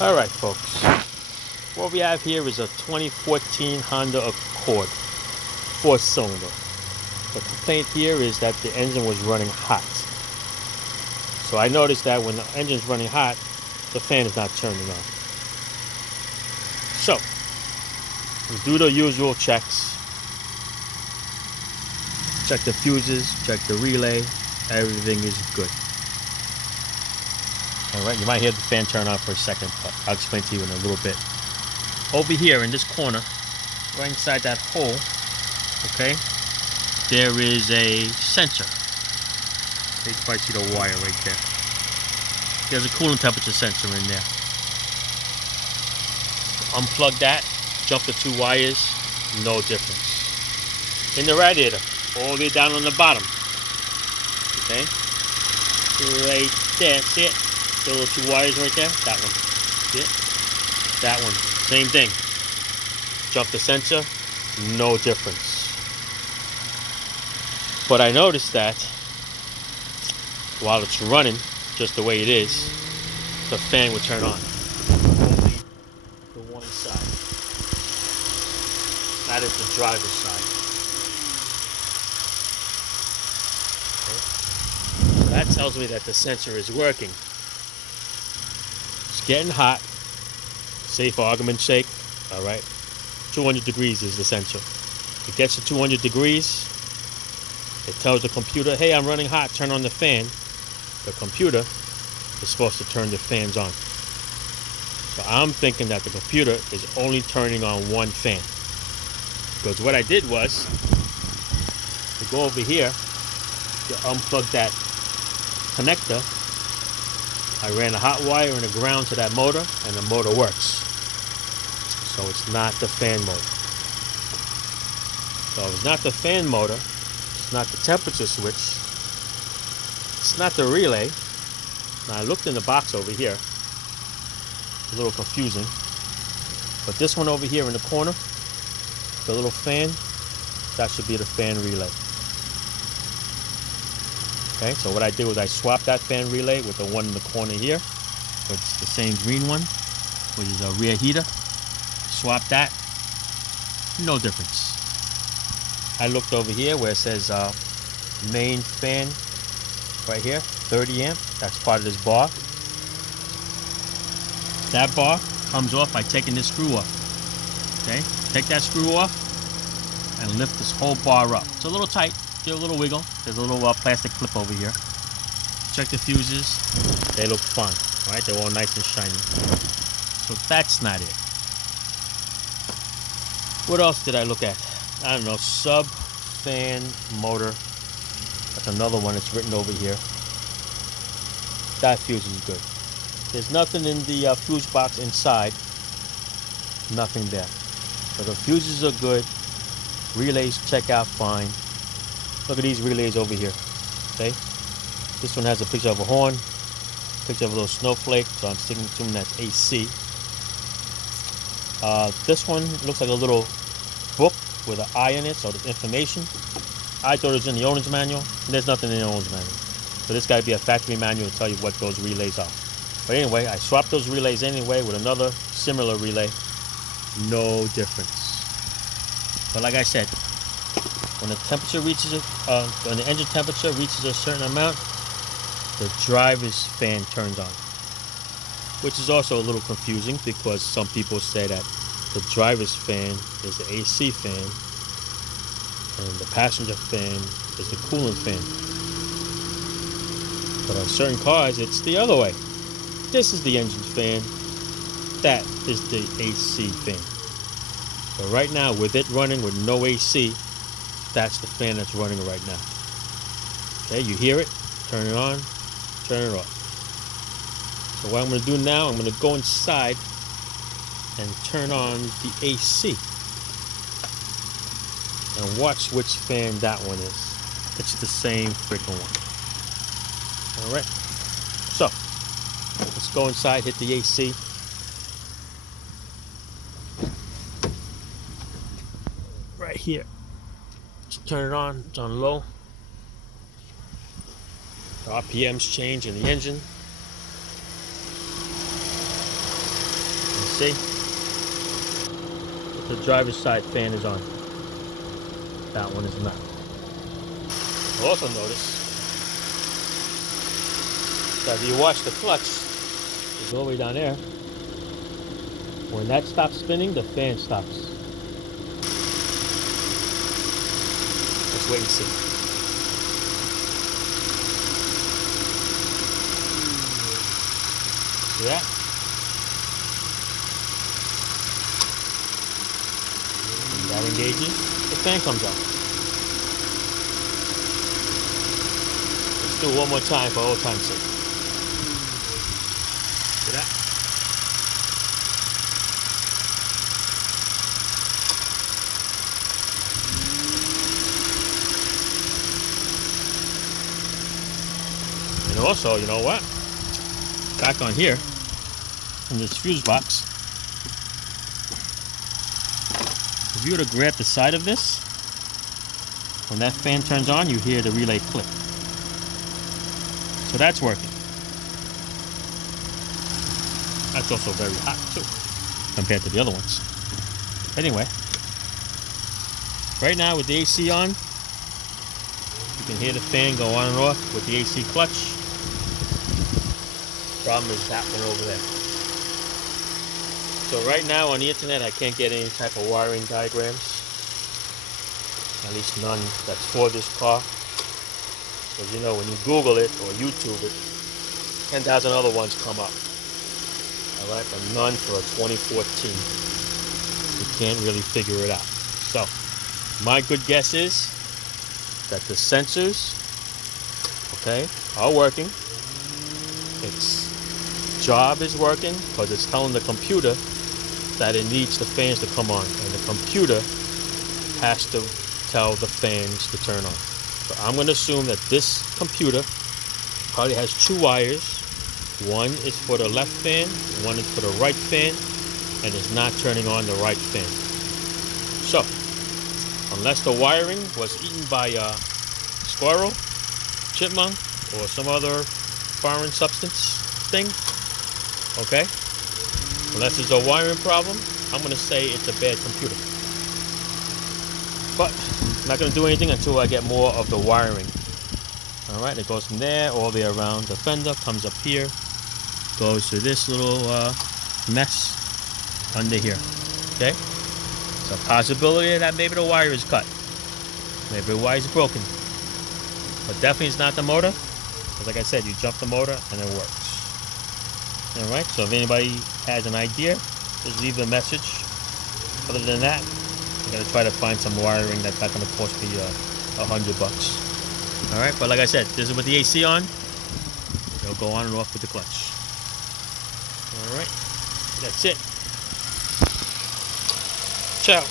Alright folks, what we have here is a 2014 Honda Accord 4-cylinder. The complaint here is that the engine was running hot. So I noticed that when the engine's running hot, the fan is not turning on. So, we do the usual checks. Check the fuses, check the relay, everything is good. Alright, you might hear the fan turn on for a second, but I'll explain to you in a little bit. Over here in this corner, right inside that hole, okay, there is a sensor. You can probably see the wire right there. There's a coolant temperature sensor in there. Unplug that, jump the two wires, no difference. In the radiator, all the way down on the bottom, okay, right there, see it? The little two wires right there, that one, see it? That one, same thing. Jump the sensor, no difference. But I noticed that while it's running just the way it is, the fan would turn on. Only the one side. That is the driver's side. Okay. So that tells me that the sensor is working. It's getting hot. Say for argument's sake, all right, 200 degrees is the sensor. It gets to 200 degrees, it tells the computer, hey, I'm running hot, turn on the fan. The computer is supposed to turn the fans on. So I'm thinking that the computer is only turning on one fan. Because what I did was, to go over here, to unplug that connector, I ran a hot wire and a ground to that motor, and the motor works. So it's not the fan motor. So it's not the fan motor, it's not the temperature switch, it's not the relay. Now I looked in the box over here, it's a little confusing, but this one over here in the corner, the little fan, that should be the fan relay. Okay, so what I did was I swapped that fan relay with the one in the corner here, with the same green one, which is a rear heater. Swap that, no difference. I looked over here where it says main fan right here, 30 amp, that's part of this bar. That bar comes off by taking this screw off. Okay, take that screw off and lift this whole bar up. It's a little tight, give it a little wiggle. There's a little plastic clip over here. Check the fuses, they look fine, right? They're all nice and shiny. So that's not it. What else did I look at? I don't know, sub fan motor. That's another one that's written over here. That fuse is good. There's nothing in the fuse box inside. Nothing there. So the fuses are good. Relays check out fine. Look at these relays over here. Okay? This one has a picture of a horn, picture of a little snowflake, so I'm sticking to them that's AC. This one looks like a little book with an eye in it, so there's information. I thought it was in the owner's manual, and there's nothing in the owner's manual. So this got to be a factory manual to tell you what those relays are. But anyway, I swapped those relays anyway with another similar relay. No difference. But like I said, when the temperature reaches when the engine temperature reaches a certain amount, the driver's fan turns on. Which is also a little confusing because some people say that the driver's fan is the AC fan and the passenger fan is the coolant fan. But on certain cars, it's the other way. This is the engine fan, that is the AC fan. So right now, with it running with no AC, that's the fan that's running right now. Okay, you hear it, turn it on, turn it off. So what I'm going to do now, I'm going to go inside and turn on the AC and watch which fan that one is. It's the same freaking one. Alright, so let's go inside, hit the AC. Right here. Let's turn it on, it's on low. The RPMs change in the engine. See? The driver's side fan is on. That one is not. You'll also notice that if you watch the clutch, it's all the way down there. When that stops spinning, the fan stops. Let's wait and see. See that? When that engages, the fan comes on. Let's do it one more time for old time's sake. See that? And also, you know what? Back on here, in this fuse box, if you were to grab the side of this, when that fan turns on, you hear the relay click. So that's working. That's also very hot too, compared to the other ones. Anyway, right now with the AC on, you can hear the fan go on and off with the AC clutch. Problem is that one over there. So right now on the internet, I can't get any type of wiring diagrams, at least none that's for this car. Because you know, when you Google it or YouTube it, 10,000 other ones come up. Alright, but none for a 2014. You can't really figure it out. So, my good guess is that the sensors, okay, are working. Its job is working because it's telling the computer that it needs the fans to come on, and the computer has to tell the fans to turn on. So I'm going to assume that this computer probably has two wires. One is for the left fan, one is for the right fan, and it's not turning on the right fan. So, unless the wiring was eaten by a squirrel, chipmunk, or some other foreign substance thing, okay? Unless it's a wiring problem, I'm going to say it's a bad computer. But I'm not going to do anything until I get more of the wiring. Alright, it goes from there all the way around the fender, comes up here, goes to this little mess under here. Okay? It's a possibility that maybe the wire is cut. Maybe the wire is broken. But definitely it's not the motor. Because like I said, you jump the motor and it works. Alright, so if anybody has an idea, just leave a message. Other than that, I'm going to try to find some wiring that's not going to cost me $100. Alright, but like I said, this is with the AC on. It'll go on and off with the clutch. Alright, that's it. Ciao.